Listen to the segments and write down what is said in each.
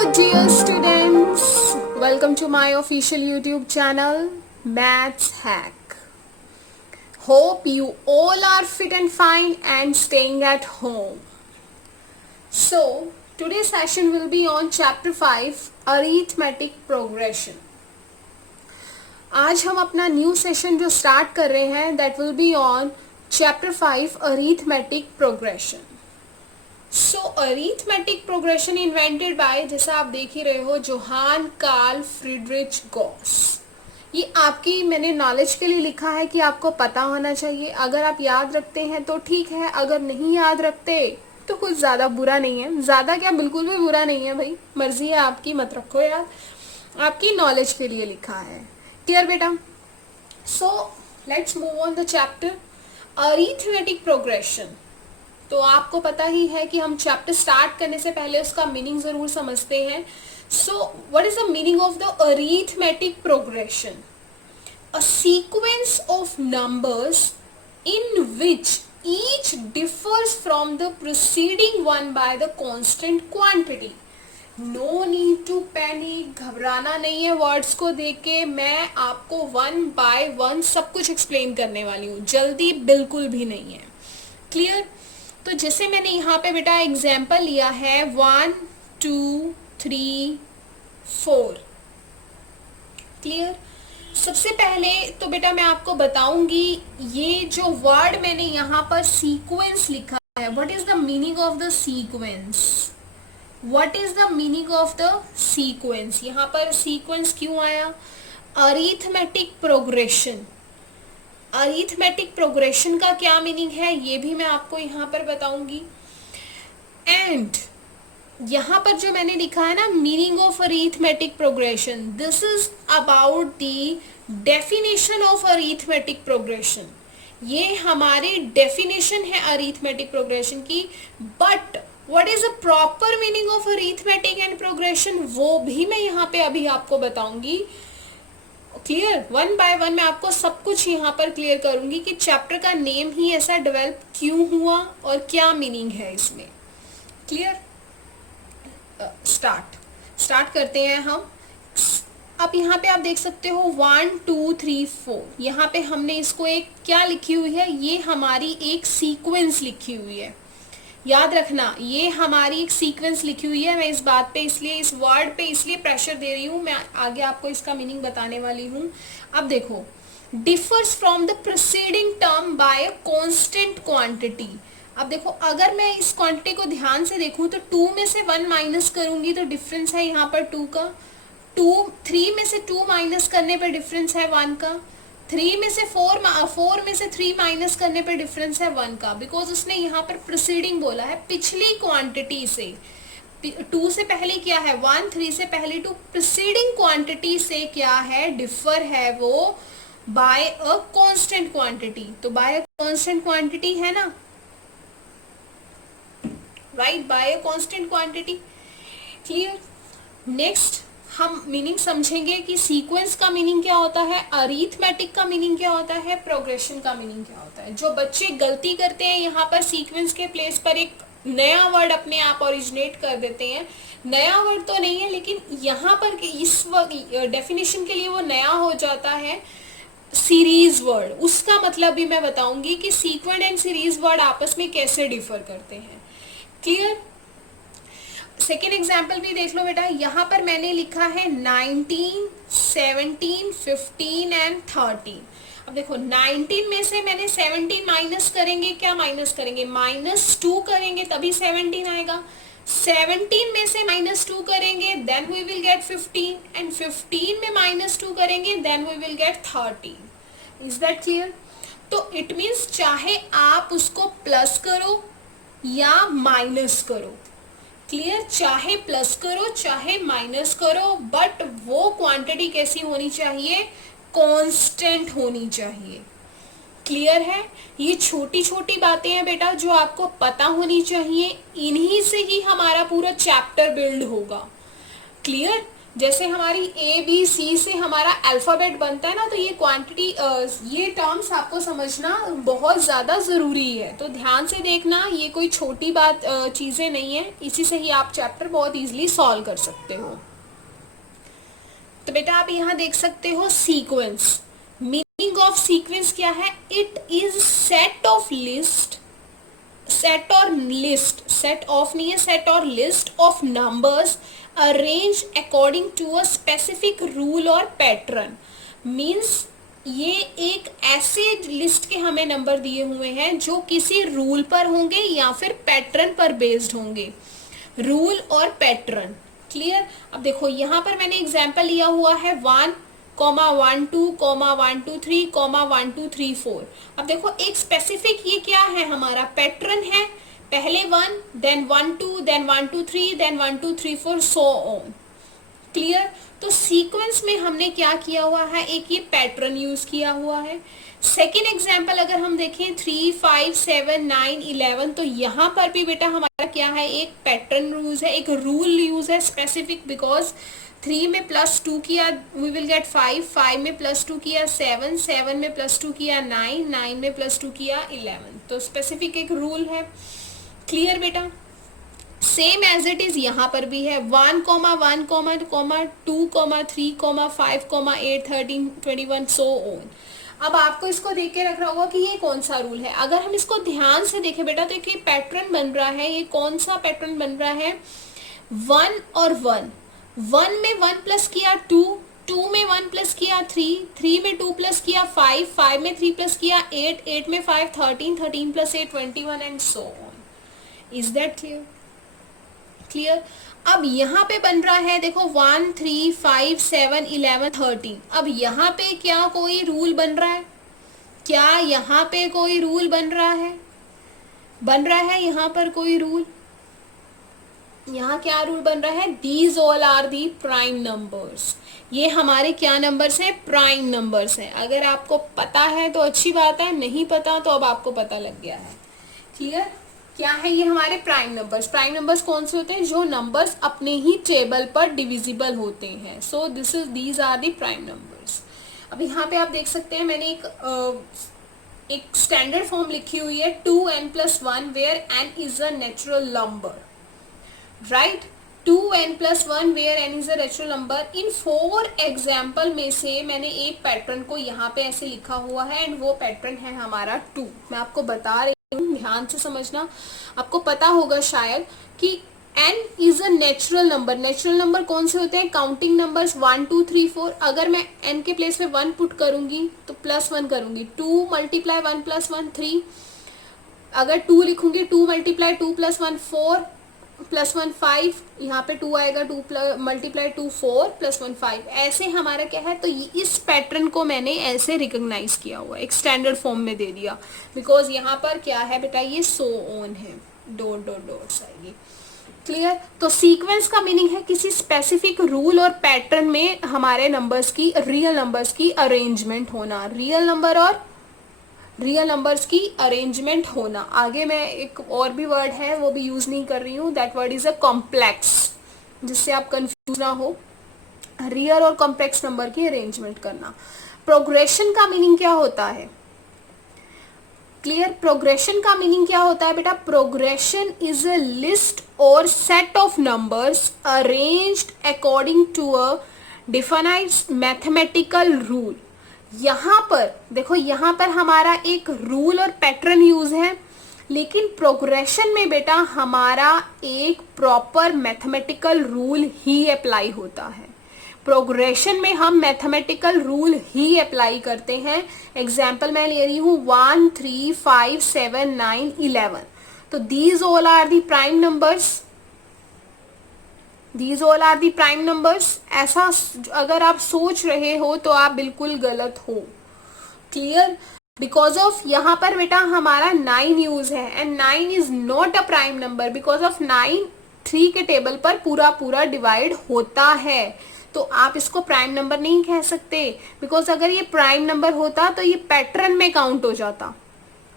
Dear students, welcome to my official YouTube channel Maths Hack. Hope you all are fit and fine and staying at home. So, today's session will be on chapter 5 Arithmetic Progression. आज हम अपना new session जो start कर रहे हैं that will be on chapter 5 Arithmetic Progression. So arithmetic progression invented by, जैसा आप देख ही रहे हो, जोहान कार्ल फ्रीडरिच गॉस. ये आपकी मैंने नॉलेज के लिए लिखा है कि आपको पता होना चाहिए. अगर आप याद रखते हैं तो ठीक है, अगर नहीं याद रखते तो कुछ ज़्यादा बुरा नहीं है. ज़्यादा क्या, बिल्कुल भी बुरा नहीं है भाई, मर्जी है आपकी, मत रखो याद. आपकी नॉलेज के लिए लिखा है. क्लियर बेटा? So let's move on the chapter arithmetic progression. तो आपको पता ही है कि हम चैप्टर स्टार्ट करने से पहले उसका मीनिंग जरूर समझते हैं. So what is the meaning of the arithmetic progression? A sequence of numbers in which each differs from the preceding one by the constant quantity. No need to panic, घबराना नहीं है वर्ड्स को देख के. मैं आपको वन बाय वन सब कुछ एक्सप्लेन करने वाली हूँ, जल्दी बिल्कुल भी नहीं है. क्लियर? तो जैसे मैंने यहाँ पे बेटा एग्जाम्पल लिया है 1 2 3 4. क्लियर? सबसे पहले तो बेटा मैं आपको बताऊंगी, ये जो वर्ड मैंने यहाँ पर सीक्वेंस लिखा है, what is the meaning of the sequence? What is the meaning of the sequence? यहाँ पर सीक्वेंस क्यों आया? Arithmetic progression. अरिथमेटिक प्रोग्रेशन का क्या मीनिंग है ये भी मैं आपको यहाँ पर बताऊंगी. एंड यहाँ पर जो मैंने लिखा है ना, meaning of arithmetic progression, this is about the definition of arithmetic progression. ये हमारी डेफिनेशन है अरिथमेटिक प्रोग्रेशन की. But what is a proper meaning of arithmetic and progression, वो भी मैं यहाँ पे अभी आपको बताऊंगी. क्लियर? वन बाय वन मैं आपको सब कुछ यहाँ पर क्लियर करूंगी कि चैप्टर का नेम ही ऐसा डेवलप क्यों हुआ और क्या मीनिंग है इसमें. क्लियर? स्टार्ट करते हैं हम. अब यहाँ पे आप देख सकते हो 1 2 3 4. यहाँ पे हमने इसको एक क्या लिखी हुई है, ये हमारी एक सीक्वेंस लिखी हुई है. याद रखना, ये हमारी एक सीक्वेंस लिखी हुई है. मैं इस बात पे इसलिए, इस वर्ड पे इसलिए प्रेशर दे रही हूँ, मैं आगे आपको इसका मीनिंग बताने वाली हूँ. अब देखो, differs from the preceding term by a constant quantity. अब देखो, अगर मैं इस क्वांटिटी को ध्यान से देखूं तो 2 में से 1 माइनस करूंगी तो डिफरेंस है यहाँ पर 2 का. 3 में से 2 माइनस करने पर डिफरेंस है 1 का. 3 में से 4 में से 3 माइनस करने पर डिफरेंस है 1 का. बिकॉज उसने यहाँ पर प्रीसीडिंग बोला है, पिछली क्वांटिटी से. 2 से पहले क्या है 1, 3 से पहले 2. प्रीसीडिंग क्वांटिटी से क्या है, डिफर है वो बाय अ कांस्टेंट क्वांटिटी. तो बाय अ कांस्टेंट क्वांटिटी है ना, right? By a constant quantity. Clear? Next हम मीनिंग समझेंगे कि सीक्वेंस का मीनिंग क्या होता है, अरिथमेटिक का मीनिंग क्या होता है, प्रोग्रेशन का मीनिंग क्या होता है. जो बच्चे गलती करते हैं, यहाँ पर सीक्वेंस के प्लेस पर एक नया वर्ड अपने आप ओरिजिनेट कर देते हैं. नया वर्ड तो नहीं है, लेकिन यहाँ पर इस डेफिनेशन के लिए वो नया हो जाता है, सीरीज वर्ड. उसका मतलब भी मैं बताऊंगी कि सीक्वेंस एंड सीरीज वर्ड आपस में कैसे डिफर करते हैं. क्लियर? सेकेंड एग्जाम्पल भी देख लो बेटा. यहाँ पर मैंने लिखा है 19 17 15 एंड 13. अब देखो, 19 में से मैंने 17 माइनस करेंगे, क्या माइनस करेंगे, -2 करेंगे तभी 17 आएगा. 17 में से -2 करेंगे then we will get 15, and 15 में -2 करेंगे then we will get 13. Is that clear? तो इट मीन्स चाहे आप उसको प्लस करो या माइनस करो. क्लियर? चाहे प्लस करो चाहे माइनस करो, बट वो क्वांटिटी कैसी होनी चाहिए, कांस्टेंट होनी चाहिए. क्लियर है? ये छोटी छोटी बातें हैं बेटा जो आपको पता होनी चाहिए. इन्हीं से ही हमारा पूरा चैप्टर बिल्ड होगा. क्लियर? जैसे हमारी ए बी सी से हमारा अल्फाबेट बनता है ना, तो ये क्वांटिटी ये टर्म्स आपको समझना बहुत ज़्यादा ज़रूरी है। तो ध्यान से देखना, ये कोई छोटी बात चीज़ें नहीं है, इसी से ही आप चैप्टर बहुत इजीली सॉल्व कर सकते हो। तो बेटा आप यहाँ देख सकते हो सीक्वेंस। मीनिंग ऑफ सीक्वेंस क्या है? It is set of list, set और लिस्ट, सेट ऑफ नहीं है, सेट और list of numbers arrange according to a specific rule और पैटर्न। मीन्स ये एक ऐसे लिस्ट के हमें नंबर दिए हुए हैं जो किसी रूल पर होंगे या फिर पैटर्न पर बेस्ड होंगे। रूल और पैटर्न क्लियर। अब देखो यहाँ पर मैंने एग्जाम्पल लिया हुआ है 1, 1 2, 1 2 3, 1 2 3 4। अब देखो एक स्पेसिफिक ये क्या है, हमारा पैटर्न है। पहले 1, then 1 2, then 1 2 3, then 1 2 3 4 so on. Clear. तो सीक्वेंस में हमने क्या किया हुआ है, एक ये पैटर्न यूज किया हुआ है। सेकेंड एग्जाम्पल अगर हम देखें 3 5 7 9 11, तो यहाँ पर भी बेटा हमारा क्या है, एक पैटर्न यूज है, एक रूल यूज है स्पेसिफिक। बिकॉज 3 में +2 किया वी विल गेट 5, 5 में +2 किया 7, 7 में +2 किया 9, 9 में +2 किया 11। तो स्पेसिफिक एक रूल है। क्लियर बेटा। सेम एज इट इज यहाँ पर भी है 1, 1, 2, 3, 5, 8, 13, 21 सो ऑन। अब आपको इसको देख के रखना होगा कि ये कौन सा रूल है। अगर हम इसको ध्यान से देखें बेटा, तो एक पैटर्न बन रहा है। ये कौन सा पैटर्न बन रहा है? 1 और 1, 1 में 1 प्लस किया 2, 2 में 1 प्लस किया 3, 3 में 2 प्लस किया 5, 5 में 3 प्लस किया 8, 8 में 5 13, 13 plus 8 21 and so on. Is that clear? Clear. अब यहाँ पे बन रहा है देखो 1 3 5 7 11 13। अब यहाँ पे क्या कोई रूल बन रहा है? क्या यहाँ पे कोई रूल बन रहा है? बन रहा है यहाँ पर कोई रूल? यहाँ क्या रूल बन रहा है? These all are the prime numbers. ये हमारे क्या नंबर्स हैं? प्राइम नंबर्स हैं। अगर आपको पता है तो अच्छी बात है, नहीं पता तो अब आपको पता लग गया है। क्लियर। क्या है ये हमारे प्राइम नंबर्स? प्राइम नंबर्स कौन से होते हैं? जो नंबर्स अपने ही टेबल पर डिविजिबल होते हैं। So these are the prime numbers. अब यहाँ पे आप देख सकते हैं मैंने एक स्टैंडर्ड फॉर्म लिखी हुई है 2n+1 where n is a natural number, right. 2n+1 where n is a natural number. इन 4 एग्जाम्पल में से मैंने एक पैटर्न को यहाँ पे ऐसे लिखा हुआ है एंड वो पैटर्न है हमारा 2। मैं आपको बता रही हूँ, ध्यान से समझना। आपको पता होगा शायद कि n is a natural number. Natural number कौन से होते हैं? Counting numbers 1 2 3 4। अगर मैं n के प्लेस पे 1 पुट करूंगी तो +1 करूंगी, 2 × 1 + 1 3। अगर 2 लिखूंगी 2 × 2 + 1 4 +1 5। यहाँ पे 2 आएगा, 2 × 2 4 +1 5। ऐसे हमारा क्या है, तो इस पैटर्न को मैंने ऐसे रिकॉग्नाइज किया हुआ, एक स्टैंडर्ड फॉर्म में दे दिया। बिकॉज यहाँ पर क्या है बेटा, ये सो ऑन है, डॉट डॉट डॉट्स आएगी। क्लियर। तो सीक्वेंस का मीनिंग है किसी स्पेसिफिक रूल और पैटर्न में हमारे नंबर्स की, रियल नंबर्स की अरेंजमेंट होना। रियल नंबर और रियल नंबर्स की अरेंजमेंट होना। आगे मैं एक और भी वर्ड है वो भी यूज नहीं कर रही हूँ, that word is a complex, जिससे आप कंफ्यूज ना हो। रियल और कॉम्प्लेक्स नंबर की अरेंजमेंट करना। प्रोग्रेशन का मीनिंग क्या होता है? क्लियर। प्रोग्रेशन का मीनिंग क्या होता है बेटा? प्रोग्रेशन इज अ लिस्ट और set of numbers arranged according to a defined mathematical rule. यहाँ पर देखो, यहाँ पर हमारा एक रूल और पैटर्न यूज है, लेकिन प्रोग्रेशन में बेटा हमारा एक प्रॉपर मैथमेटिकल रूल ही अप्लाई होता है। प्रोग्रेशन में हम मैथमेटिकल रूल ही अप्लाई करते हैं। एग्जाम्पल मैं ले रही हूँ 1 3 5 7 9 11। तो these all are the prime numbers, these all are the prime numbers. ऐसा अगर आप सोच रहे हो तो आप बिल्कुल गलत हो। क्लियर। बिकॉज ऑफ यहाँ पर बेटा हमारा 9 यूज है and 9 is not a prime number. Because of 9 3 के टेबल पर पूरा पूरा डिवाइड होता है, तो आप इसको प्राइम नंबर नहीं कह सकते। बिकॉज अगर ये प्राइम नंबर होता तो ये पैटर्न में काउंट हो जाता,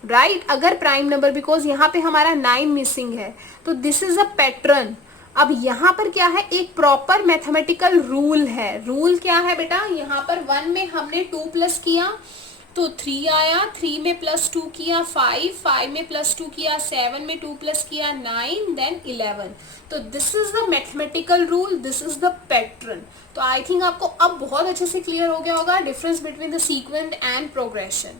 राइट। अगर प्राइम नंबर, बिकॉज यहाँ पे हमारा 9 मिसिंग है, तो दिस इज अ पैटर्न। अब यहाँ पर क्या है, एक प्रॉपर मैथमेटिकल रूल है। रूल क्या है बेटा, यहाँ पर 1 में हमने 2 प्लस किया तो 3 आया, 3 में प्लस 2 किया 5, 5 में प्लस 2 किया 7, में 2 प्लस किया 9, देन 11। तो this is the mathematical rule, this is the pattern. तो आई थिंक आपको अब बहुत अच्छे से क्लियर हो गया होगा difference between the sequence and progression.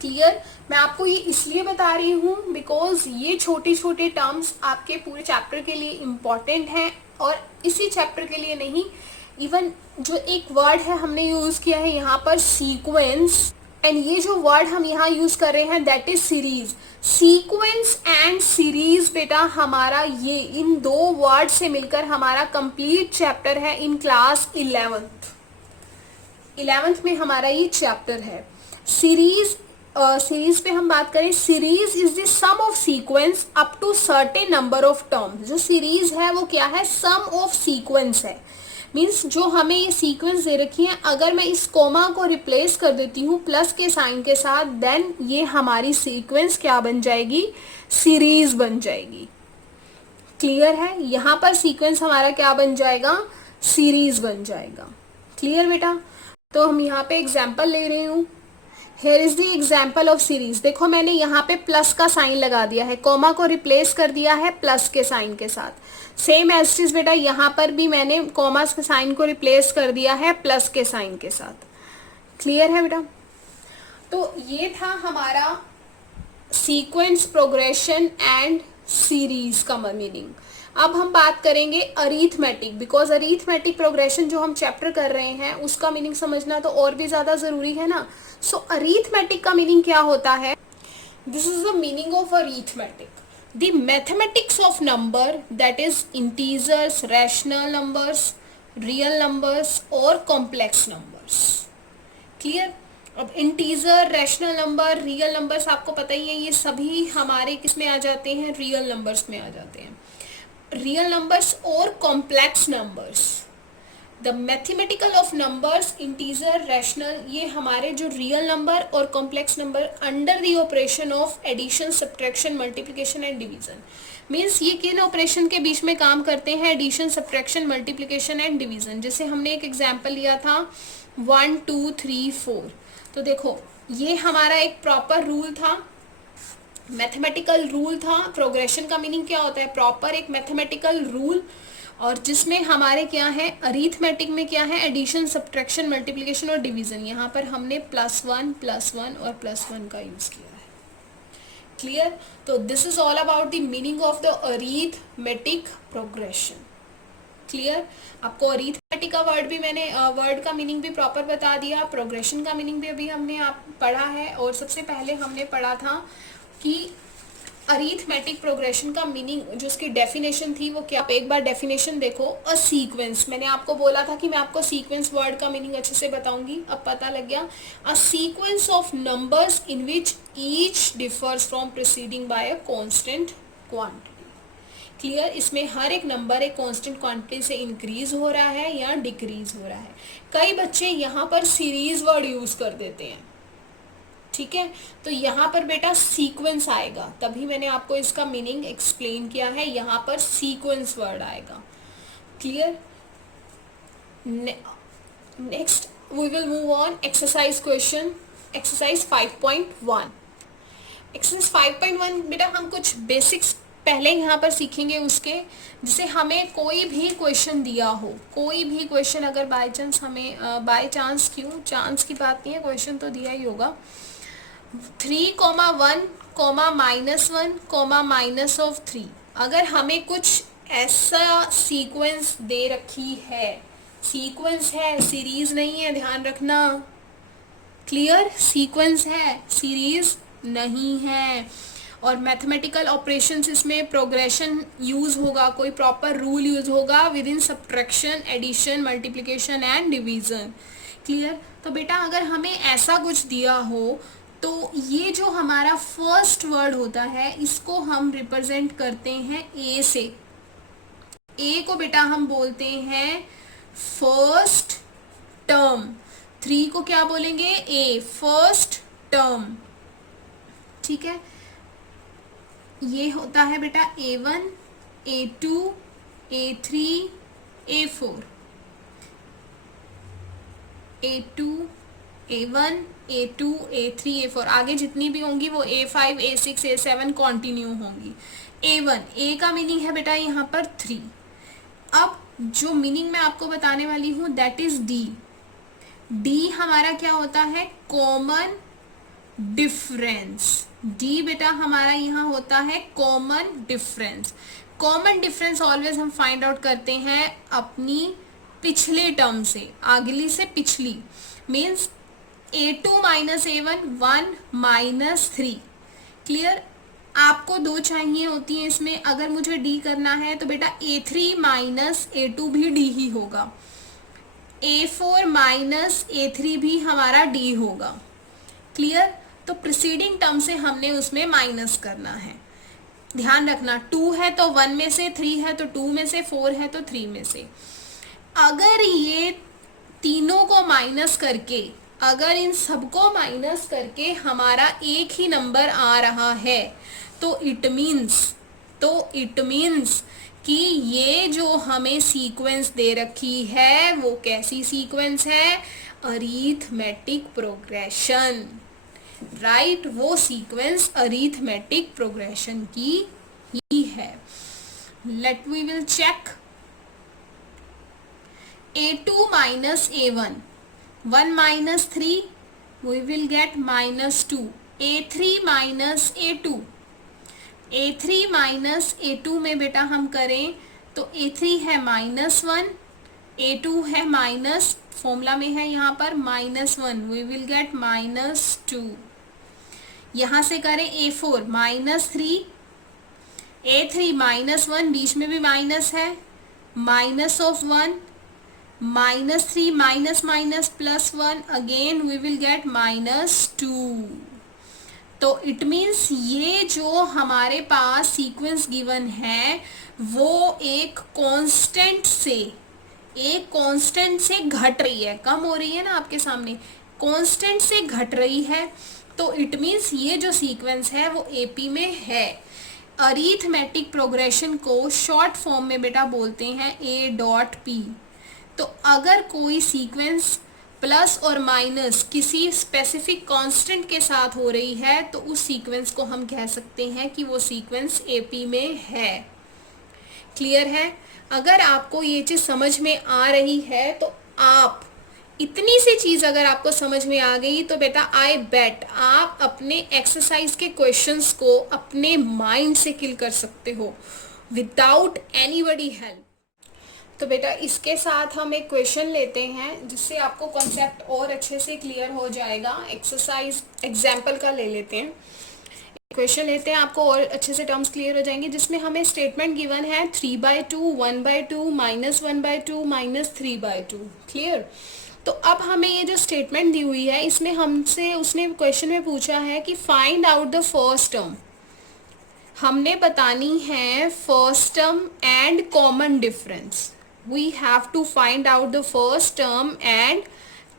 Clear? मैं आपको ये इसलिए बता रही हूँ बिकॉज ये छोटे छोटे टर्म्स आपके पूरे चैप्टर के लिए इम्पॉर्टेंट हैं, और इसी चैप्टर के लिए नहीं, इवन जो एक वर्ड है हमने यूज किया है यहाँ पर सीक्वेंस, एंड ये जो वर्ड हम यहाँ यूज कर रहे हैं that is series. Sequence and series बेटा हमारा ये इन दो वर्ड से मिलकर हमारा कंप्लीट चैप्टर है इन क्लास 11th में हमारा ये चैप्टर है। सीरीज सीरीज पे हम बात करें, series is the sum of sequence up to certain number of terms. जो सीरीज है वो क्या है, सम ऑफ सीक्वेंस है। मीन्स जो हमें ये सीक्वेंस दे रखी है, अगर मैं इस कोमा को रिप्लेस कर देती हूँ प्लस के साइन के साथ, देन ये हमारी सीक्वेंस क्या बन जाएगी, सीरीज बन जाएगी। क्लियर है? यहाँ पर सीक्वेंस हमारा क्या बन जाएगा, सीरीज बन जाएगा। क्लियर बेटा? तो हम यहाँ पे एग्जाम्पल ले रही हूँ। Here is the example of series। देखो मैंने यहाँ पे प्लस का साइन लगा दिया है, कोमा को रिप्लेस कर दिया है प्लस के साइन के साथ। सेम एज इट इज बेटा यहाँ पर भी मैंने कोमा के साइन को रिप्लेस कर दिया है प्लस के साइन के साथ। क्लियर है बेटा? तो ये था हमारा सीक्वेंस, प्रोग्रेशन एंड सीरीज का मीनिंग। अब हम बात करेंगे अरीथमेटिक, बिकॉज अरीथमेटिक प्रोग्रेशन जो हम चैप्टर कर रहे हैं उसका मीनिंग समझना तो और भी ज्यादा जरूरी है ना। सो अरीथमेटिक का मीनिंग क्या होता है, this is the meaning of arithmetic, the mathematics of number that is integers, rational numbers, real numbers और कॉम्प्लेक्स नंबर्स। क्लियर? अब integer, rational number, real numbers आपको पता ही है, ये सभी हमारे किस में आ जाते हैं, रियल नंबर्स में आ जाते हैं। रियल नंबर्स और complex numbers, the mathematical of numbers, integer, rational, ये हमारे जो रियल नंबर और complex number under the operation of addition, subtraction, multiplication and division. Means ये किन ऑपरेशन के बीच में काम करते हैं, addition, subtraction, multiplication and division. जैसे हमने एक एग्जाम्पल लिया था 1 2 3 4। तो देखो ये हमारा एक प्रॉपर रूल था, मैथमेटिकल रूल था। प्रोग्रेशन का मीनिंग क्या होता है, प्रॉपर एक मैथमेटिकल रूल, और जिसमें हमारे क्या है, अरीथमेटिक में क्या है, एडिशन, सब्ट्रैक्शन, मल्टीप्लिकेशन और डिवीजन। यहाँ पर हमने +1 और +1 का यूज किया है। क्लियर? तो this is all about the meaning of the arithmetic progression. Clear? आपको अरीथमेटिक का वर्ड भी मैंने वर्ड का मीनिंग भी प्रॉपर बता दिया, प्रोग्रेशन का मीनिंग भी अभी हमने आप पढ़ा है। और सबसे पहले हमने पढ़ा था कि अरीथमेटिक प्रोग्रेशन का मीनिंग, जो उसकी डेफिनेशन थी वो क्या। आप एक बार डेफिनेशन देखो, अ सीक्वेंस, मैंने आपको बोला था कि मैं आपको सीक्वेंस वर्ड का मीनिंग अच्छे से बताऊंगी, अब पता लग गया। A sequence of numbers in which each differs from preceding by a constant quantity. Clear? इसमें हर एक नंबर एक कांस्टेंट क्वांटिटी से इंक्रीज हो रहा है या डिक्रीज हो रहा है। कई बच्चे यहाँ पर सीरीज वर्ड यूज कर देते हैं, ठीक है, तो यहाँ पर बेटा सीक्वेंस आएगा, तभी मैंने आपको इसका मीनिंग एक्सप्लेन किया है, यहाँ पर सीक्वेंस वर्ड आएगा। Clear? Next we will move on exercise question, exercise 5.1। Exercise 5.1 बेटा हम कुछ बेसिक्स पहले यहाँ पर सीखेंगे उसके। जैसे हमें कोई भी क्वेश्चन दिया हो, कोई भी क्वेश्चन अगर बाय चांस हमें, बाय चांस क्यों, चांस की बात नहीं है, क्वेश्चन तो दिया ही होगा, 3, 1, -1, -3। अगर हमें कुछ ऐसा सीक्वेंस दे रखी है, सीक्वेंस है, सीरीज नहीं है, ध्यान रखना। क्लियर? सीक्वेंस है, सीरीज नहीं है। और मैथमेटिकल ऑपरेशंस इसमें प्रोग्रेशन यूज होगा, कोई प्रॉपर रूल यूज होगा within subtraction, addition, multiplication and division. Clear? तो बेटा अगर हमें ऐसा कुछ दिया हो तो ये जो हमारा फर्स्ट वर्ड होता है इसको हम रिप्रेजेंट करते हैं ए से। ए को बेटा हम बोलते हैं फर्स्ट टर्म, 3 को क्या बोलेंगे, ए, फर्स्ट टर्म। ठीक है, ये होता है बेटा A1, A2, A3, A4, A2, A1, A2, A3, A4, आगे जितनी भी होंगी वो A5, A6, A7 कंटिन्यू होंगी। A1, A का मीनिंग है बेटा यहाँ पर 3। अब जो मीनिंग मैं आपको बताने वाली हूँ दैट इज डी। डी हमारा क्या होता है? Common difference. डी बेटा हमारा यहाँ होता है common difference. Common difference always हम फाइंड आउट करते हैं अपनी पिछले टर्म से, अगली से पिछली। Means A2 minus A1, 1 minus 3। Clear? आपको 2 चाहिए होती है इसमें, अगर मुझे डी करना है तो बेटा A3 माइनस A2 भी डी ही होगा, A4 माइनस A3 भी हमारा डी होगा। क्लियर? तो प्रीसीडिंग टर्म से हमने उसमें माइनस करना है। ध्यान रखना 2 है तो 1 में से, 3 है तो 2 में से, 4 है तो 3 में से। अगर ये तीनों को माइनस करके, अगर इन सबको माइनस करके हमारा एक ही नंबर आ रहा है तो इट मीन्स कि ये जो हमें सीक्वेंस दे रखी है वो कैसी सीक्वेंस है? Arithmetic progression. राइट, वो सीक्वेंस अरीथमेटिक प्रोग्रेशन की ही है। Let we will check. A2 minus A1, 1 minus 3, we will get minus 2. A3 minus A2, A3 minus A2 में बेटा हम करें तो A3 है -1, A2 है माइनस, फॉर्मूला में है यहाँ पर -1, we will get -2। यहाँ से करें A4 -3, A3 -1, बीच में भी माइनस है, -1, -3 minus minus +1, again we will get -2। तो इट मीन्स ये जो हमारे पास सीक्वेंस गिवन है वो एक कांस्टेंट से घट रही है, कम हो रही है ना आपके सामने, कांस्टेंट से घट रही है। तो इट मीन्स ये जो सीक्वेंस है वो एपी में है। अरीथमेटिक प्रोग्रेशन को शॉर्ट फॉर्म में बेटा बोलते हैं A.P। तो अगर कोई सीक्वेंस प्लस और माइनस किसी स्पेसिफिक कांस्टेंट के साथ हो रही है तो उस सीक्वेंस को हम कह सकते हैं कि वो सीक्वेंस एपी में है। क्लियर है? अगर आपको ये चीज समझ में आ रही है तो आप, इतनी सी चीज अगर आपको समझ में आ गई तो बेटा आई बेट आप अपने एक्सरसाइज के क्वेश्चंस को अपने माइंड से किल कर सकते हो विदाउट एनीबॉडी हेल्प। तो बेटा इसके साथ हम एक क्वेश्चन लेते हैं जिससे आपको कॉन्सेप्ट और अच्छे से क्लियर हो जाएगा। एक्सरसाइज एग्जाम्पल का ले लेते हैं, क्वेश्चन लेते हैं, आपको और अच्छे से टर्म्स क्लियर हो जाएंगे। जिसमें हमें स्टेटमेंट गिवन है 3/2, 1/2, -1/2, -3/2। क्लियर? तो अब हमें ये जो स्टेटमेंट दी हुई है इसमें हमसे उसने क्वेश्चन में पूछा है कि find out the first term. हमने बतानी है first term and common difference. We have to find out the first term and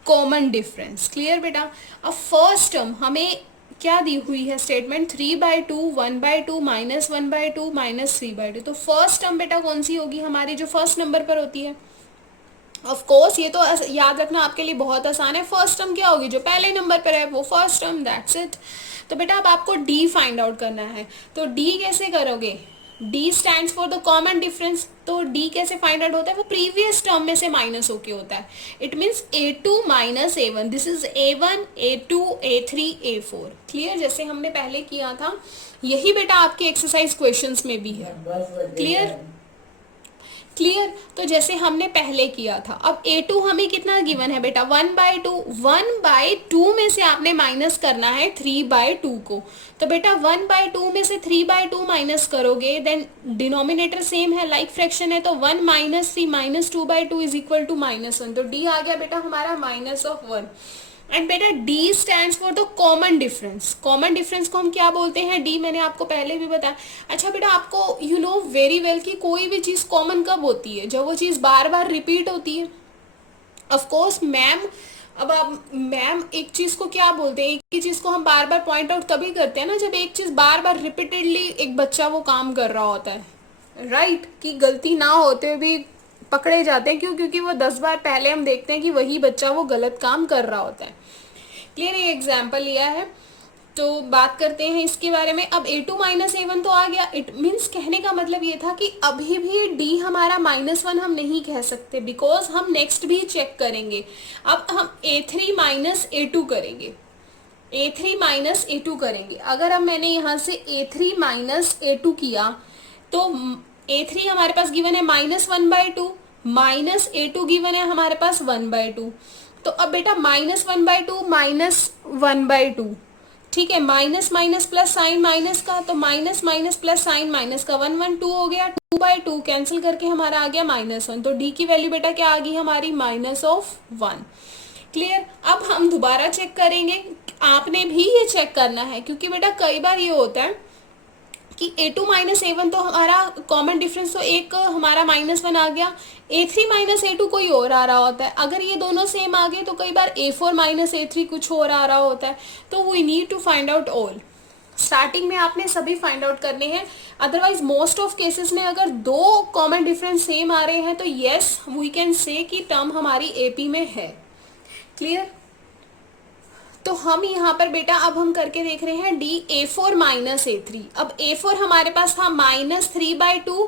common difference. Clear बेटा? अब फर्स्ट टर्म हमें क्या दी हुई है स्टेटमेंट 3/2, 1/2, -1/2, -3/2। तो फर्स्ट टर्म बेटा कौन सी होगी हमारी, जो फर्स्ट नंबर पर होती है? ऑफ कोर्स ये तो याद रखना आपके लिए बहुत आसान है। फर्स्ट टर्म क्या होगी, जो पहले नंबर पर है वो फर्स्ट टर्म, दैट्स इट। तो बेटा अब आपको डी फाइंड आउट करना है। तो डी कैसे करोगे? D stands for the common difference. तो डी कैसे फाइंड आउट होता है? वो प्रीवियस टर्म में से माइनस होके होता है। It means A2 minus A1, this is A1, A2, A3, A4। Clear? जैसे हमने पहले किया था यही बेटा आपके एक्सरसाइज क्वेश्चंस में भी है। क्लियर? क्लियर? तो जैसे हमने पहले किया था। अब A2 हमें कितना गिवन है बेटा? 1/2। 1/2 में से आपने माइनस करना है 3/2 को। तो बेटा 1/2 में से 3/2 माइनस करोगे, देन डिनोमिनेटर सेम है, लाइक फ्रैक्शन है, तो 1 - 3 -2/2 इज इक्वल टू -1। तो डी आ गया बेटा हमारा -1। एंड बेटा D stands for the common difference. Common difference को हम क्या बोलते हैं? डी। मैंने आपको पहले भी बताया। अच्छा बेटा आपको यू नो वेरी वेल कि कोई भी चीज कॉमन कब होती है? जब वो चीज बार बार रिपीट होती है। ऑफ कोर्स मैम, अब आप मैम एक चीज को क्या बोलते हैं, एक ही चीज को हम बार बार पॉइंट आउट कभी करते हैं ना, जब एक चीज बार बार रिपीटेडली एक बच्चा वो काम कर रहा होता है। राइट, कि गलती ना होते हुए भी पकड़े जाते हैं। क्यों? क्योंकि वो 10 बार पहले हम देखते हैं कि वही बच्चा वो गलत काम कर रहा होता है। क्लियर? ये एग्जाम्पल लिया है, तो बात करते हैं इसके बारे में। अब a2 माइनस a1 तो आ गया। इट मीन्स कहने का मतलब ये था कि अभी भी d हमारा -1 हम नहीं कह सकते, बिकॉज हम नेक्स्ट भी चेक करेंगे। अब हम a3 माइनस a2 करेंगे, a3 माइनस a2 करेंगे। अगर अब मैंने यहाँ से a3 माइनस a2 किया तो a3 हमारे पास गिवन है -1/2, माइनस a2 गिवन है हमारे पास 1/2। तो अब बेटा -1/2 -1/2, ठीक है, minus minus plus sign minus का, तो minus minus plus sign minus का 1 1 2 हो गया, 2/2 कैंसिल करके हमारा आ गया -1। तो डी की वैल्यू बेटा क्या आ गई हमारी -1। क्लियर? अब हम दोबारा चेक करेंगे। आपने भी ये चेक करना है, क्योंकि बेटा कई बार ये होता है कि a2 माइनस a1 तो हमारा कॉमन डिफरेंस तो एक हमारा -1 आ गया, a3 माइनस a2 कोई और आ रहा होता है। अगर ये दोनों सेम आ गए तो कई बार a4 माइनस a3 कुछ और आ रहा होता है। तो we need to find out all. Starting में आपने सभी फाइंड आउट करने हैं, अदरवाइज मोस्ट ऑफ केसेस में अगर दो कॉमन डिफरेंस सेम आ रहे हैं तो येस वी कैन से कि टर्म हमारी एपी में है। क्लियर? तो हम यहाँ पर बेटा अब हम करके देख रहे हैं डी a4 माइनस a3। अब a4 हमारे पास था -3/2,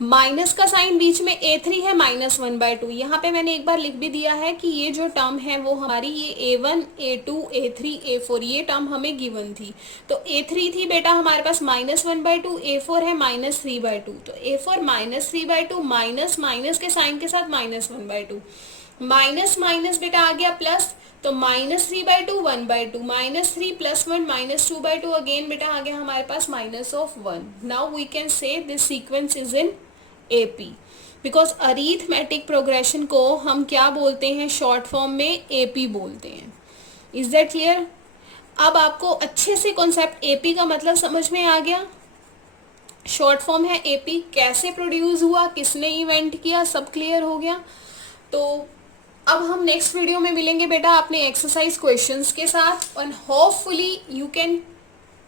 माइनस का साइन बीच में, a3 है -1/2। यहाँ पे मैंने एक बार लिख भी दिया है कि ये जो टर्म है वो हमारी ये a1 a2 a3 a4 ये टर्म हमें गिवन थी। तो a3 थी बेटा हमारे पास -1/2, a4 है -3/2। तो a4 -3/2 माइनस माइनस के साइन के साथ -1/2, माइनस माइनस बेटा आ गया प्लस, तो -3/2 1/2, -3 + 1 -2/2, अगेन बेटा आ गया हमारे पास -1। Now we can say this sequence is in AP, because arithmetic progression को हम क्या बोलते हैं शॉर्ट फॉर्म में? एपी बोलते हैं। Is that clear? अब आपको अच्छे से कॉन्सेप्ट एपी का मतलब समझ में आ गया। शॉर्ट फॉर्म है एपी, कैसे प्रोड्यूस हुआ, किसने इवेंट किया, सब क्लियर हो गया। तो अब हम नेक्स्ट वीडियो में मिलेंगे बेटा अपने एक्सरसाइज क्वेश्चंस के साथ, and hopefully you can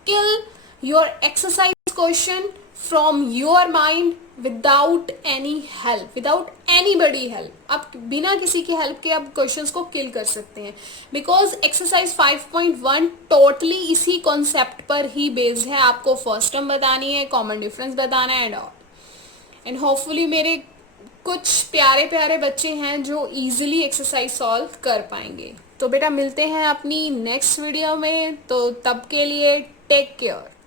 kill your exercise question from your mind without any help, without anybody help. आप बिना किसी की हेल्प के आप क्वेश्चंस को किल कर सकते हैं, बिकॉज एक्सरसाइज 5.1 टोटली इसी कॉन्सेप्ट पर ही बेस्ड है। आपको फर्स्ट टर्म बतानी है, कॉमन डिफरेंस बताना है एंड होपफुली मेरे कुछ प्यारे प्यारे बच्चे हैं जो इजीली एक्सरसाइज सॉल्व कर पाएंगे। तो बेटा मिलते हैं अपनी नेक्स्ट वीडियो में, तो तब के लिए टेक केयर।